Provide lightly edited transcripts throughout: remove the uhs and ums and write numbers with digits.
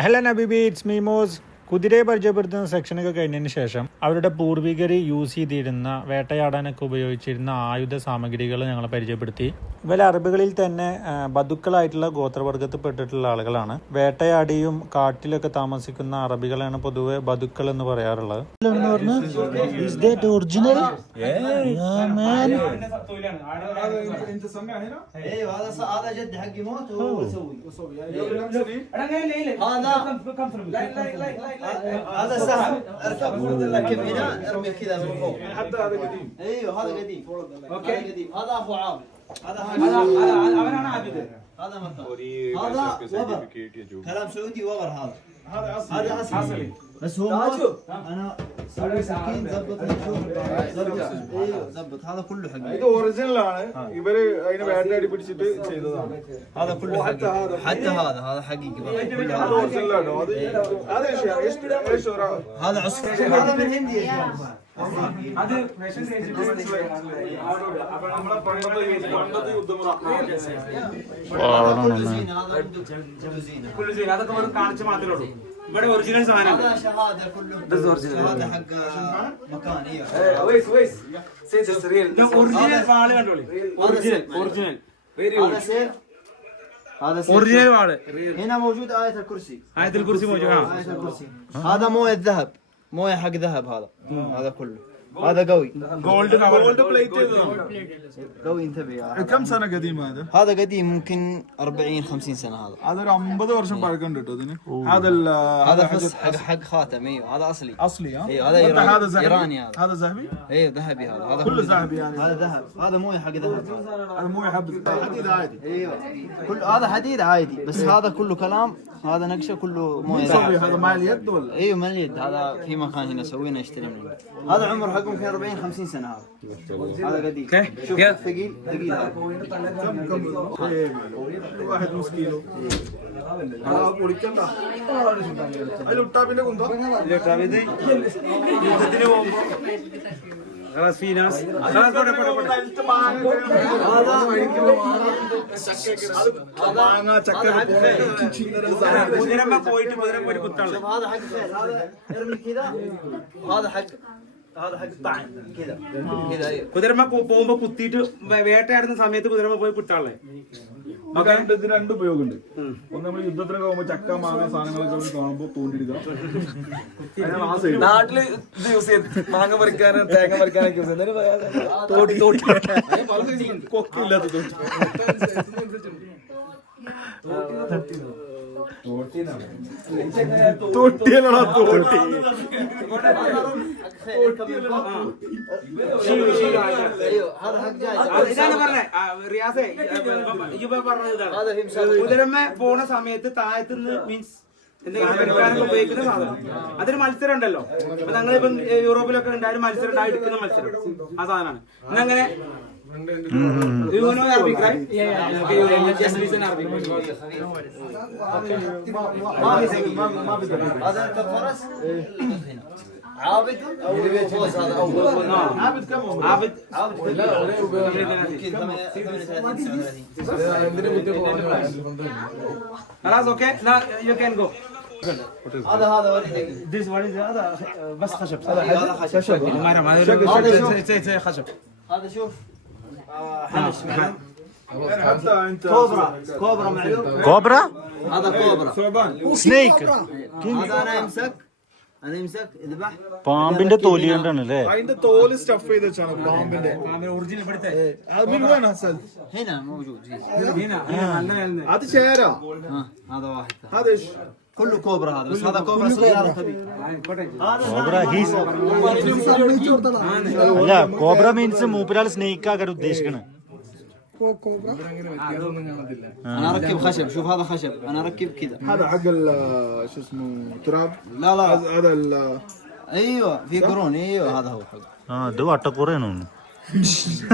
അഹ്ലൻ ഹബീബി, ഇറ്റ്സ് മീമോസ്. കുതിരയെ പരിചയപ്പെടുത്തുന്ന സെക്ഷനൊക്കെ കഴിഞ്ഞതിന് ശേഷം അവരുടെ പൂർവികർ യൂസ് ചെയ്തിരുന്ന വേട്ടയാടാനൊക്കെ ഉപയോഗിച്ചിരുന്ന ആയുധ സാമഗ്രികൾ ഞങ്ങളെ പരിചയപ്പെടുത്തി. ഇവർ അറബികളിൽ തന്നെ ബദുക്കളായിട്ടുള്ള ഗോത്രവർഗത്തിൽപ്പെട്ടിട്ടുള്ള ആളുകളാണ്. വേട്ടയാടിയും കാട്ടിലൊക്കെ താമസിക്കുന്ന അറബികളാണ് പൊതുവെ ബദുക്കൾ എന്ന് പറയാറുള്ളത്. هذا سهل اركب ركب هنا ارمي كذا من فوق حتى هذا قديم ايوه هذا قديم اوكي قديم هذا اخو عابد هذا انا عابد هذا مكان هذا وبر كلام سعودي وبر هذا اصلي بس هو انا سوي سكين ضبط ايوه ضبط هذا كله حق ഇത് ഒറിജിനൽ ആണ് ഇവര് അതിനെ വേട്ടയാടി പിടിച്ചിട്ട് ചെയ്തതാണ് هذا كله حتى هذا حقيقي هذا ഒറിജിനൽ ആണ് هذا ايش هذا عصفور هذا من هندي അത് ഫാഷൻ നമ്മളെ പണ്ടത്തെ യുദ്ധമുറ അതൊക്കെ വെറും കാണിച്ച് മാത്രമേ ഉള്ളൂ. ഇവിടെ ഒറിജിനൽ സാധനം ഒറിജിനൽ വാള് കണ്ടോളി. ഒറിജിനൽ أوريجينال واحد هنا موجود آية الكرسي آية الكرسي موجود آية الكرسي هذا موية ذهب موية حق ذهب هذا كله هذا قوي جولد بليت قوي انتبه كم سنة قديم هذا قديم ممكن 40-50 سنة هذا 50 വർഷം പഴക്കമുണ്ട് ട്ടോ ഇതിന് هذا حق خاتم ايوه هذا اصلي ايوه هذا ايراني هذا ذهبي ايوه ذهبي هذا كله ذهبي يعني هذا ذهب هذا مويه حق ذهب هذا مو يحب حديد عادي ايوه كل هذا حديد عادي بس هذا كله كلام هذا نقشه كله مويه صبي هذا مع اليد ولا ايوه مال اليد هذا في مكان هنا سوينا نشتري منه هذا عمر حقه يمكن 40-50 سنة هذا قديم شوف ثقيل كم واحد نص كيلو هذا പൊളിക്കണ്ട അതിൽ ഉട്ടാ പിന്നെ കുന്തോ യുദ്ധത്തിന് പോകുമ്പോ കുതിരമ്മ പോയിട്ട് കുതിരമ്മ ഒരു കുത്താണ്. هذا حق خيل هذا ارمي كذا هذا حق طعن كذا كذا കുതിരമ്മ പോകുമ്പോ കുത്തിയിട്ട് വേട്ടയാടുന്ന സമയത്ത് കുതിരമ്മ പോയി കുത്താളേ. ഇത് രണ്ട് ഉപയോഗമുണ്ട്. ഒന്ന് നമ്മൾ യുദ്ധത്തിനൊക്കെ പോകുമ്പോ ചക്ക മാങ്ങ സാധനങ്ങളൊക്കെ കാണുമ്പോ തോണ്ടിടുക. നാട്ടില് ഇത് യൂസ് ചെയ്ത് മാങ്ങ പറിക്കാനും തേങ്ങ പറിക്കാനൊക്കെ യൂസ് ചെയ്യുന്നത് കൊക്കില്ലാത്ത തോട്ടി. തോട്ടിയല്ലടാ തോട്ടി. ഇതാണ് പറഞ്ഞേ റിയാസേ കുതിരമ്മ പോണ സമയത്ത് താഴത്തുനിന്ന് മീൻസ് എന്തെങ്കിലും എടുക്കാനൊക്കെ ഉപയോഗിക്കുന്ന സാധനം. അതൊരു മത്സരം ഉണ്ടല്ലോ. അപ്പൊ ഞങ്ങളിപ്പം യൂറോപ്പിലൊക്കെ ഉണ്ടായാലും മത്സരം ഉണ്ടായി എടുക്കുന്ന മത്സരം ആ സാധനമാണ്. ഇന്നങ്ങനെ You know Arabic, right? Yeah. Okay, you just listen Arabic. ما في هذا الفرس عابد او فوز هذا اول عابد كم عمره؟ عابد لا يمكن 38 خلاص اوكي now you can go. هذا وريني This what is هذا بس خشب. هذا خشب هذا خشب. هذا شوف حنش معلوم حتى انت كوبرا معلوم cobra, هذا كوبرا ثعبان snake, هذا انا يمسك اذبح പാമ്പിന്റെ തൊലി കൊണ്ടാണ് അല്ലേ? അതിന്റെ തോല് സ്റ്റഫ് ചെയ്ത് വെച്ചാണ് പാമ്പിന്റെ. ഒറിജിനൽ ഇവിടുത്തെ من وين هسه؟ هنا موجود هذا شارع هذا واحد هذا ايش؟ كله كوبرا هذا بس هذا كوبرا صغير هذا كبير കോബ്ര ഹീസ് അല്ല, കോബ്ര മീൻസ് മൂപ്പരാൾ സ്നേക്ക് ആകാൻ ഉദ്ദേശിക്കണേ. انا اركب خشب شوف هذا خشب انا اركب كذا هذا حق شو اسمه تراب. لا هذا ايوه في قرون ايوه هذا هو حق ആ, ഇത് വട്ടക്കൂറയാണ്.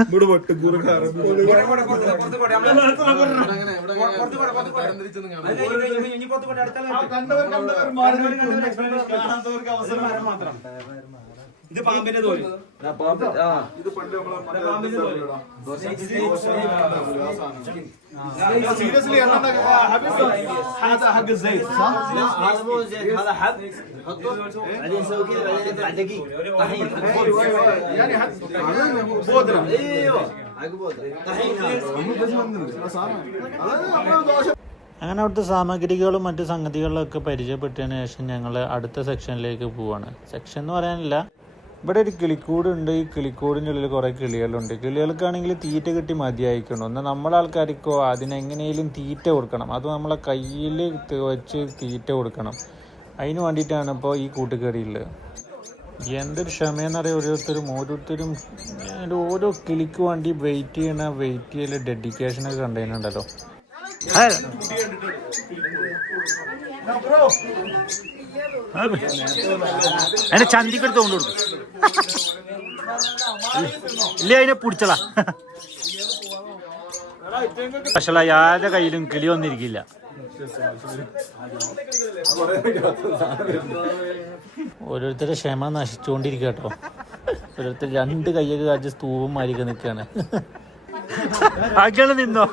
ഇവിടെ വട്ടക്കൂറക്കാരൻ ഇത് പാമ്പിന്റെ തോല്. ഇത് പണ്ട് നമ്മളെ പാമ്പിന്റെ തോല്. سيريسلي انا هذا حق الزيت صح؟ لا هذا مو زيت هذا حب حطه بعدين نسوي كذا بعدين نطلع دقيق طحين يعني بودره ايوه حق بودره طحين അങ്ങനെ അവിടുത്തെ സാമഗ്രികളും മറ്റു സംഗതികളിലൊക്കെ പരിചയപ്പെട്ടതിന് ശേഷം ഞങ്ങൾ അടുത്ത സെക്ഷനിലേക്ക് പോവാണ്. സെക്ഷൻ എന്ന് പറയാനില്ല, ഇവിടെ ഒരു കിളിക്കൂടുണ്ട്. ഈ കിളിക്കൂടിൻ്റെ ഉള്ളിൽ കുറേ കിളികളുണ്ട്. കിളികൾക്കാണെങ്കിൽ തീറ്റ കിട്ടി മതിയായിക്കണം. എന്നാൽ നമ്മളെ ആൾക്കാർക്കോ അതിനെങ്ങനെയും തീറ്റ കൊടുക്കണം. അത് നമ്മളെ കയ്യിൽ വെച്ച് തീറ്റ കൊടുക്കണം. അതിന് വേണ്ടിയിട്ടാണ് ഇപ്പോൾ ഈ കൂട്ടുകറിയുള്ളത്. എന്തൊരു ക്ഷമയെന്നറിയാം. ഓരോരുത്തരും ഓരോ കിളിക്ക് വേണ്ടി വെയിറ്റ് ചെയ്യൽ ഡെഡിക്കേഷനൊക്കെ കണ്ടതിനുണ്ടല്ലോ. അതിനെ ചന്തിക്കെടുത്ത് കൊണ്ടു കൊടുക്കും. ഇല്ല അതിനെ പിടിച്ചളാ. പക്ഷേ യാരുടെ കയ്യിലും കിളി വന്നിരിക്കില്ല. ഓരോരുത്തരുടെ ക്ഷമ നശിച്ചുകൊണ്ടിരിക്കുക കേട്ടോ. ഓരോരുത്തർ 2 കയ്യൊക്കെ കാച്ച് സ്തൂപം മാരിക്കെ നിൽക്കുകയാണ്. അങ്ങനെ നിന്നോ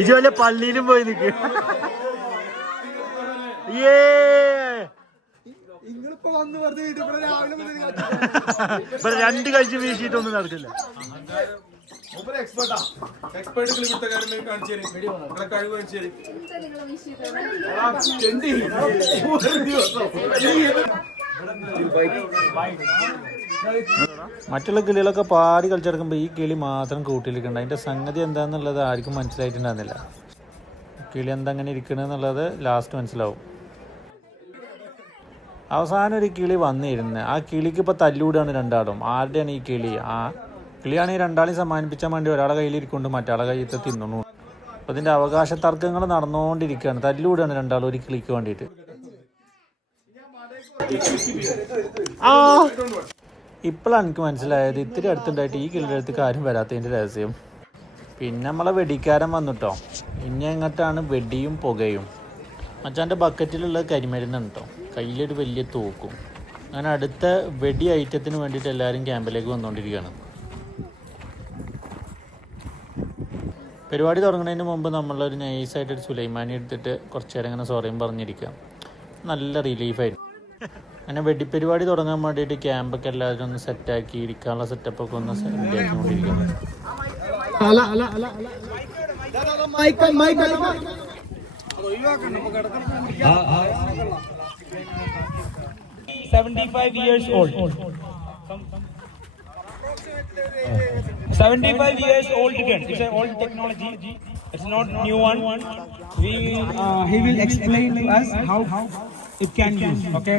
ഇതുപോലെ പള്ളിയിലും പോയി നിൽക്കുക. ഇപ്പൊ 2 കഴിച്ച് വീശിയിട്ടൊന്നും നടക്കില്ല. എക്സ്പേർട്ട് കിളിവിത്തക്കാരനെ കാണിച്ചു കഴിവ് കാണിച്ചു. മറ്റുള്ള കിളികളൊക്കെ പാടി കളിച്ചെടുക്കുമ്പോൾ ഈ കിളി മാത്രം കൂട്ടിയിരിക്കണ്ട. അതിൻ്റെ സംഗതി എന്താണെന്നുള്ളത് ആർക്കും മനസ്സിലായിട്ടുണ്ടാകുന്നില്ല. കിളി എന്തെങ്ങനെ ഇരിക്കണമെന്നുള്ളത് ലാസ്റ്റ് മനസ്സിലാവും. അവസാനം ഒരു കിളി വന്നിരുന്ന് ആ കിളിക്ക് ഇപ്പോൾ തല്ലൂടാണ് രണ്ടാളും. ആരുടെയാണ് ഈ കിളി? ആ കിളിയാണെങ്കിൽ രണ്ടാളെയും സമ്മാനിപ്പിച്ചാൽ വേണ്ടി ഒരാളെ കയ്യിലിരിക്കൊണ്ട് മറ്റാളെ കയ്യിൽ തിന്നുന്നു. അപ്പോൾ ഇതിൻ്റെ അവകാശ തർക്കങ്ങൾ നടന്നുകൊണ്ടിരിക്കുകയാണ്. തല്ലൂടാണ് രണ്ടാളും ഒരു കിളിക്ക് വേണ്ടിയിട്ട്. ഇപ്പോഴാണ് എനിക്ക് മനസ്സിലായത് ഇത്തിരി അടുത്തുണ്ടായിട്ട് ഈ കിളിയുടെ അടുത്തേക്ക് ആരും വരാത്തതിൻ്റെ രഹസ്യം. പിന്നെ നമ്മളെ വെടിക്കാരൻ വന്നിട്ടോ. ഇനി എങ്ങോട്ടാണ് വെടിയും പുകയും. മച്ചാൻ്റെ ബക്കറ്റിലുള്ള കരിമരുന്നാണ് കേട്ടോ. കയ്യിലൊരു വലിയ തൂക്കും. അങ്ങനെ അടുത്ത വെടി ഐറ്റത്തിന് വേണ്ടിയിട്ട് എല്ലാവരും ക്യാമ്പിലേക്ക് വന്നുകൊണ്ടിരിക്കുകയാണ്. പരിപാടി തുടങ്ങുന്നതിന് മുമ്പ് നമ്മളൊരു നൈസായിട്ടൊരു സുലൈമാനി എടുത്തിട്ട് കുറച്ച് നേരം ഇങ്ങനെ സോറയും പറഞ്ഞിരിക്കുക. നല്ല റിലീഫായിരുന്നു. അങ്ങനെ വെടിപ്പരിപാടി തുടങ്ങാൻ വേണ്ടിയിട്ട് ക്യാമ്പൊക്കെ എല്ലാവരും ഒന്ന് സെറ്റാക്കി ഇരിക്കാനുള്ള സെറ്റപ്പൊക്കെ ഒന്ന് സെറ്റാക്കിക്കൊണ്ടിരിക്കുന്നു. 75 years old. 75 years old gun. It's an old technology. It's not new one. He will explain to us how it can use. Okay.